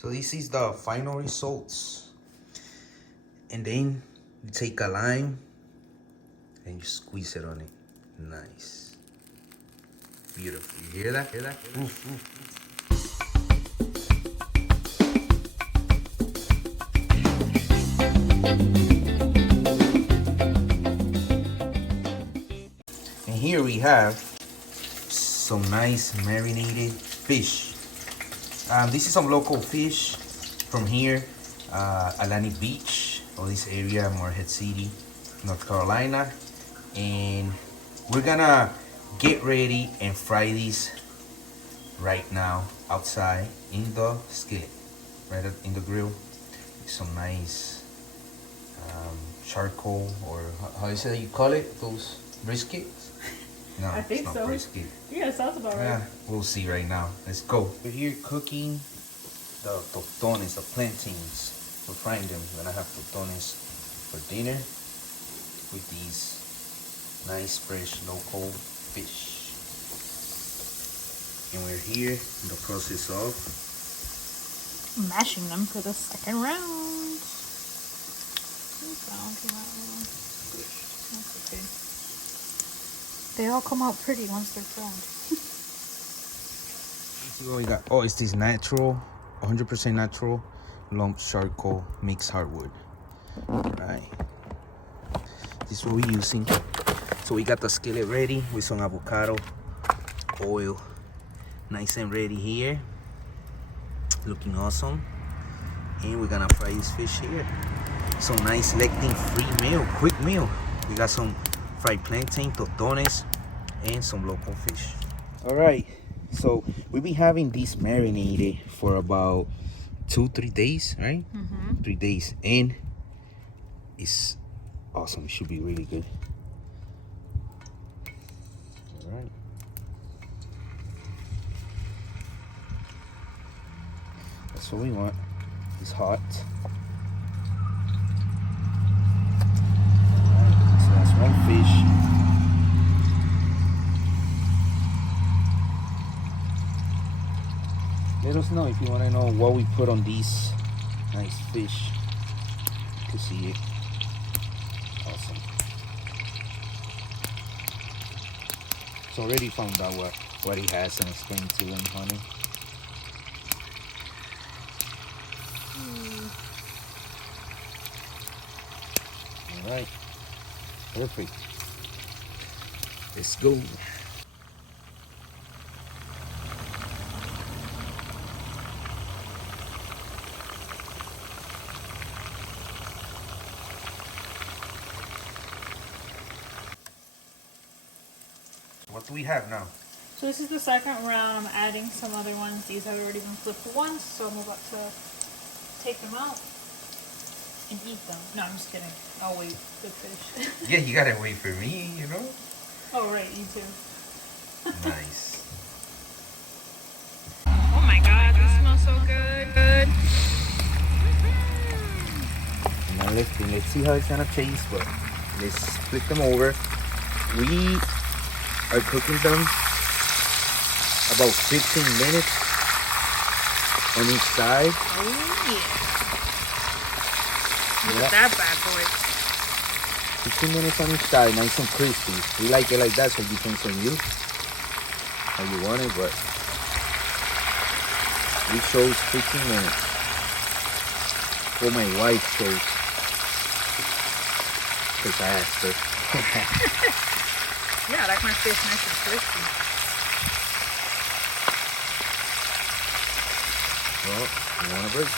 So this is the final results. And then you take a lime and you squeeze it on it. Nice. Beautiful. You hear that? Hear that? Oof, oof. And here we have some nice marinated fish. This is some local fish from here, Atlantic Beach, or this area, Morehead City, North Carolina. And we're gonna get ready and fry these right now outside in the skillet, right in the grill. Some nice charcoal, or how is it you call it? Those briskets? No, I think it's not so. brisket. Yeah, it sounds about right. Yeah, we'll see right now. Let's go. We're here cooking the tostones, the plantains. We're frying them. We're gonna have tostones for dinner with these nice, fresh, local fish. And we're here in the process of Mashing them for the second round. That's okay. They all come out pretty once they're browned. See what we got. Oh, it's this natural, 100% natural lump charcoal mixed hardwood. Alright. This is what we're using. So we got the skillet ready with some avocado oil. Nice and ready here. Looking awesome. And we're gonna fry this fish here. Some nice lectin-free meal, quick meal. We got some fried plantain, tostones, and some local fish. All right, so we've been having this marinated for about 2-3 days, right? 3 days, and it's awesome. It should be really good. All right. That's what we want. It's hot. Alright, so that's one fish. Let us know if you want to know what we put on these nice fish. You can see it. Awesome. It's already found out what he has and explained to him, honey. All right, perfect. Let's go. What do we have now? So this is the second round. I'm adding some other ones. These have already been flipped once, so I'm about to take them out and eat them. No, I'm just kidding. I'll wait. Good fish. Yeah, you gotta wait for me, you know? Oh, right. You too. Nice. Oh my god, this smells so good. Now let's see how it's gonna taste, but let's flip them over. We are cooking them about 15 minutes on each side. Oh yeah. Look Yeah. at that bad boy. 15 minutes on each side, nice and crispy. We like it like that, so it depends on you how you want it, but we chose 15 minutes. Well, my wife chose, because I asked her. Yeah, I like my fish nice and crispy. Well, you want a break?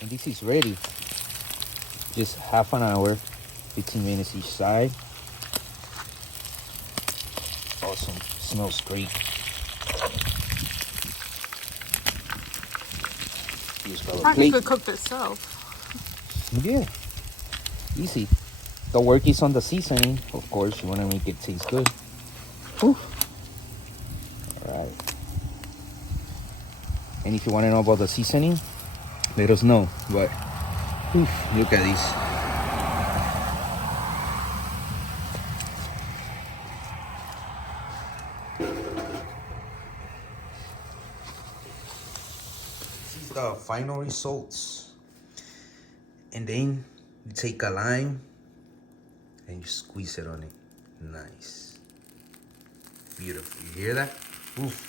And this is ready. Just half an hour, 15 minutes each side. Awesome. Smells great. Just got a I plate. think it cooked itself. Yeah. Easy. The work is on the seasoning. Of course, you want to make it taste good. Whew. All right. And if you want to know about the seasoning, let us know. But whew, look at this. is the final results. And then you take a lime and you squeeze it on it. Nice. Beautiful. You hear that? Oof.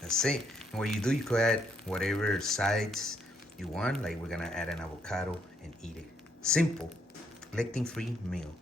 That's it. And what you do, you could add whatever sides you want. Like we're gonna add an avocado and eat it. Simple. Lectin-free meal.